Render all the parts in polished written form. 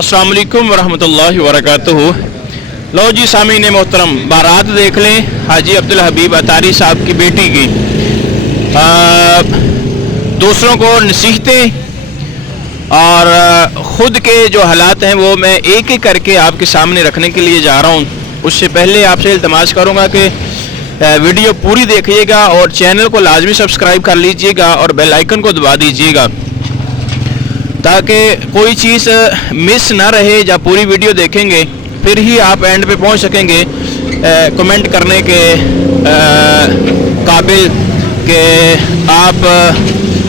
अस्सलाम वालेकुम वरहमतुल्लाहि वबरकातुहू। लो जी सामीन मोहतरम, बारात देख लें हाजी अब्दुल हबीब अतारी साहब की बेटी की। दूसरों को नसीहतें और ख़ुद के जो हालात हैं वो मैं एक एक करके आपके सामने रखने के लिए जा रहा हूँ। उससे पहले आपसे इल्तमास करूँगा कि वीडियो पूरी देखिएगा और चैनल को लाजमी सब्सक्राइब कर लीजिएगा और बेल आइकन को दबा दीजिएगा ताकि कोई चीज़ मिस ना रहे। जब पूरी वीडियो देखेंगे फिर ही आप एंड पे पहुंच सकेंगे कमेंट करने के काबिल कि आप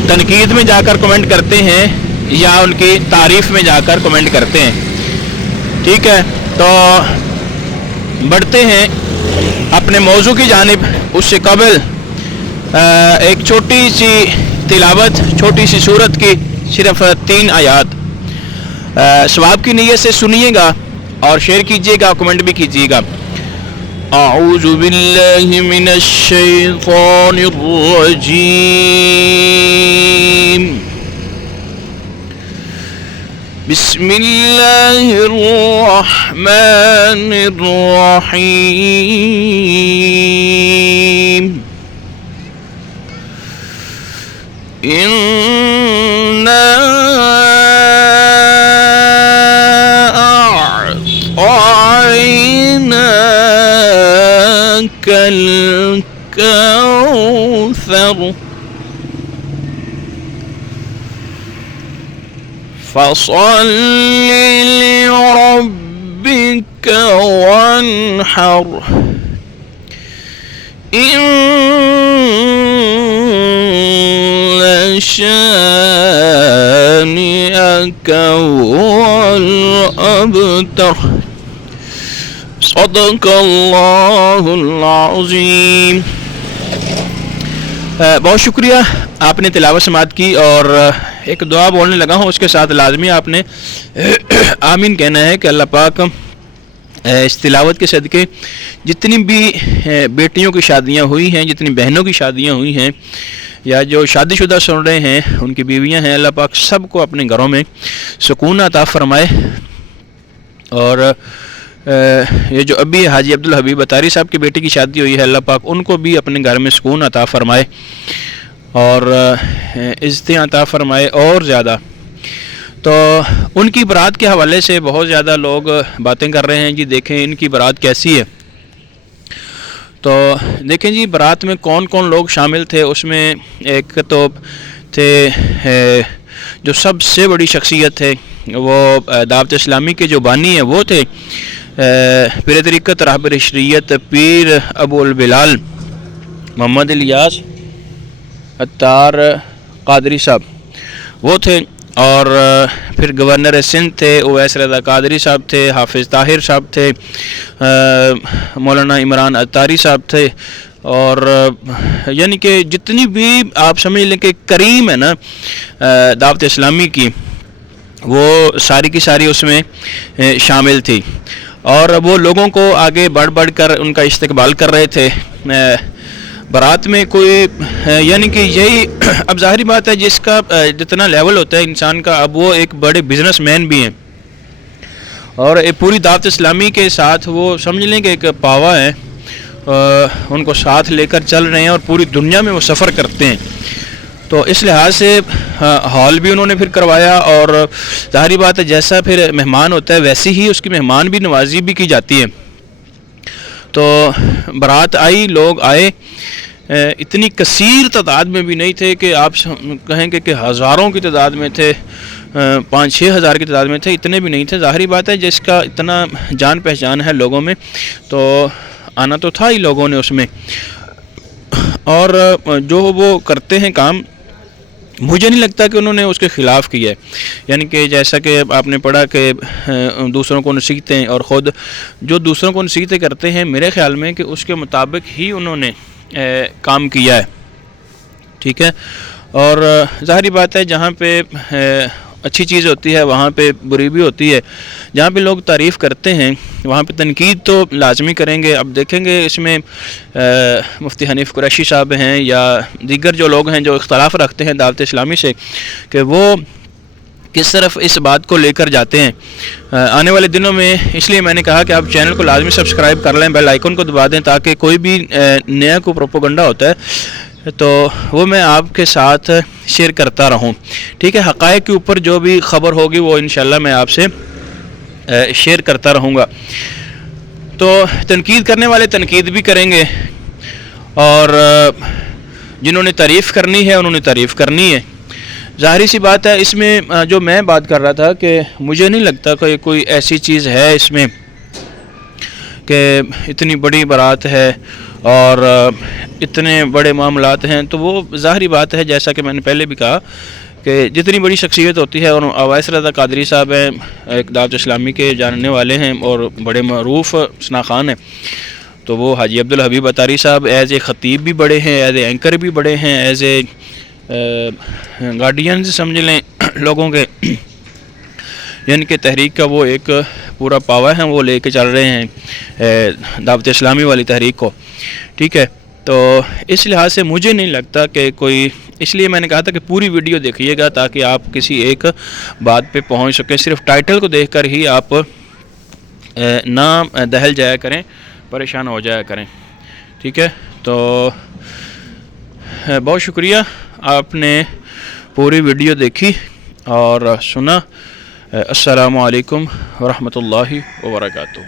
तनकीद में जाकर कमेंट करते हैं या उनकी तारीफ़ में जाकर कमेंट करते हैं। ठीक है, तो बढ़ते हैं अपने मौजू की जानिब। उससे कबल एक छोटी सी तिलावत, छोटी सी सूरत की सिर्फ 3 आयात सवाब की नीयत से सुनिएगा और शेयर कीजिएगा, कमेंट भी कीजिएगा। अऊज़ु बिल्लाहि मिनश शैतानिर रजीम। बिस्मिल्लाहिर रहमानिर रहीम। इन्ना अअतैनाकल कौसर फसल्लि लिरब्बिक वन्हर। शानिअक हुवल अबतर। सदक़ल्लाहुल अज़ीम। बहुत शुक्रिया, आपने तिलावत समाअत की और एक दुआ बोलने लगा हूँ, उसके साथ लाजमी आपने आमीन कहना है कि अल्लाह पाक इस तिलावत के सदके जितनी भी बेटियों की शादियाँ हुई हैं, जितनी बहनों की शादियाँ हुई हैं या जो शादीशुदा सुन रहे हैं उनकी बीवियां हैं, अल्लाह पाक सबको अपने घरों में सुकून अता फरमाए। और ये जो अभी हाजी अब्दुल हबीब अतारी साहब की बेटी की शादी हुई है, अल्लाह पाक उनको भी अपने घर में सुकून अता फरमाए और इज़्ज़तें अता फरमाए और ज़्यादा। तो उनकी बारात के हवाले से बहुत ज़्यादा लोग बातें कर रहे हैं जी, देखें इनकी बारात कैसी है। तो देखें जी, बारात में कौन कौन लोग शामिल थे। उसमें एक तो थे जो सबसे बड़ी शख्सियत थे वो दावत इस्लामी के जो बानी हैं वो थे पीर तरीक़त रहबर शरीयत पीर अबुल बिलाल मोहम्मद इलियास अत्तार कादरी साहब वो थे। और फिर गवर्नर सिंध थे उवैस रज़ा कादरी साहब थे, हाफिज़ ताहिर साहब थे, मौलाना इमरान अत्तारी साहब थे। और यानी कि जितनी भी आप समझ लें कि करीम है ना दावत इस्लामी की, वो सारी की सारी उसमें शामिल थी और वो लोगों को आगे बढ़ बढ़ कर उनका इस्तकबाल कर रहे थे। बारात में कोई यानी कि यही अब ज़ाहिरी बात है जिसका जितना लेवल होता है इंसान का, अब वो एक बड़े बिजनेसमैन भी हैं और एक पूरी दावत इस्लामी के साथ वो समझ लें कि एक पावा है, उनको साथ लेकर चल रहे हैं और पूरी दुनिया में वो सफ़र करते हैं। तो इस लिहाज से हॉल भी उन्होंने फिर करवाया और ज़ाहिरी बात है जैसा फिर मेहमान होता है वैसी ही उसकी मेहमान भी नवाजी भी की जाती है। तो बारात आई, लोग आए, इतनी कसीर तादाद में भी नहीं थे कि आप कहेंगे कि हज़ारों की तादाद में थे, 5-6 हज़ार की तादाद में थे, इतने भी नहीं थे। ज़ाहिरी बात है जिसका इतना जान पहचान है लोगों में तो आना तो था ही लोगों ने उसमें। और जो वो करते हैं काम, मुझे नहीं लगता कि उन्होंने उसके ख़िलाफ़ किया है। यानी कि जैसा कि आपने पढ़ा कि दूसरों को नसीहतें और ख़ुद जो दूसरों को नसीहतें करते हैं, मेरे ख़्याल में कि उसके मुताबिक ही उन्होंने काम किया है। ठीक है, और ज़ाहिरी बात है जहाँ पे अच्छी चीज़ होती है वहाँ पे बुरी भी होती है। जहाँ पे लोग तारीफ़ करते हैं वहाँ पे तनकीद तो लाजमी करेंगे। अब देखेंगे इसमें मुफ्ती हनीफ़ कुरैशी साहब हैं या दीगर जो लोग हैं जो इख्तलाफ रखते हैं दावत इस्लामी से, कि वो کس طرف اس بات کو لے کر جاتے ہیں آنے والے دنوں میں. اس لیے میں نے کہا کہ آپ چینل کو لازمی سبسکرائب کر لیں, بیل آئیکن کو دبا دیں, تاکہ کوئی بھی نیا کوئی پروپیگنڈا ہوتا ہے تو وہ میں آپ کے ساتھ شیئر کرتا رہوں. ٹھیک ہے, حقائق کے اوپر جو بھی خبر ہوگی وہ انشاءاللہ میں آپ سے شیئر کرتا رہوں گا. تو تنقید کرنے والے تنقید بھی کریں گے, اور جنہوں نے تعریف کرنی ہے انہوں نے تعریف کرنی ہے. ظاہری سی بات ہے, اس میں جو میں بات کر رہا تھا کہ مجھے نہیں لگتا کہ کوئی ایسی چیز ہے اس میں کہ اتنی بڑی بارات ہے اور اتنے بڑے معاملات ہیں. تو وہ ظاہری بات ہے, جیسا کہ میں نے پہلے بھی کہا کہ جتنی بڑی شخصیت ہوتی ہے, اور اویس رضا قادری صاحب ہیں, ایک دعوت اسلامی کے جاننے والے ہیں اور بڑے معروف ثناء ہیں, تو وہ حاجی عبدالحبیب اتاری صاحب ایز اے خطیب بھی بڑے ہیں, ایز اے اینکر بھی بڑے ہیں, ایز اے گارڈینز سمجھ لیں لوگوں کے, یعنی کہ تحریک کا وہ ایک پورا پاوا ہے, وہ لے کے چل رہے ہیں دعوت اسلامی والی تحریک کو. ٹھیک ہے, تو اس لحاظ سے مجھے نہیں لگتا کہ کوئی, اس لیے میں نے کہا تھا کہ پوری ویڈیو دیکھیے گا تاکہ آپ کسی ایک بات پہ پہنچ سکیں. صرف ٹائٹل کو دیکھ کر ہی آپ نہ دہل جایا کریں, پریشان ہو جایا کریں. ٹھیک ہے, تو بہت شکریہ, آپ نے پوری ویڈیو دیکھی اور سنا. السلام علیکم ورحمۃ اللہ وبرکاتہ.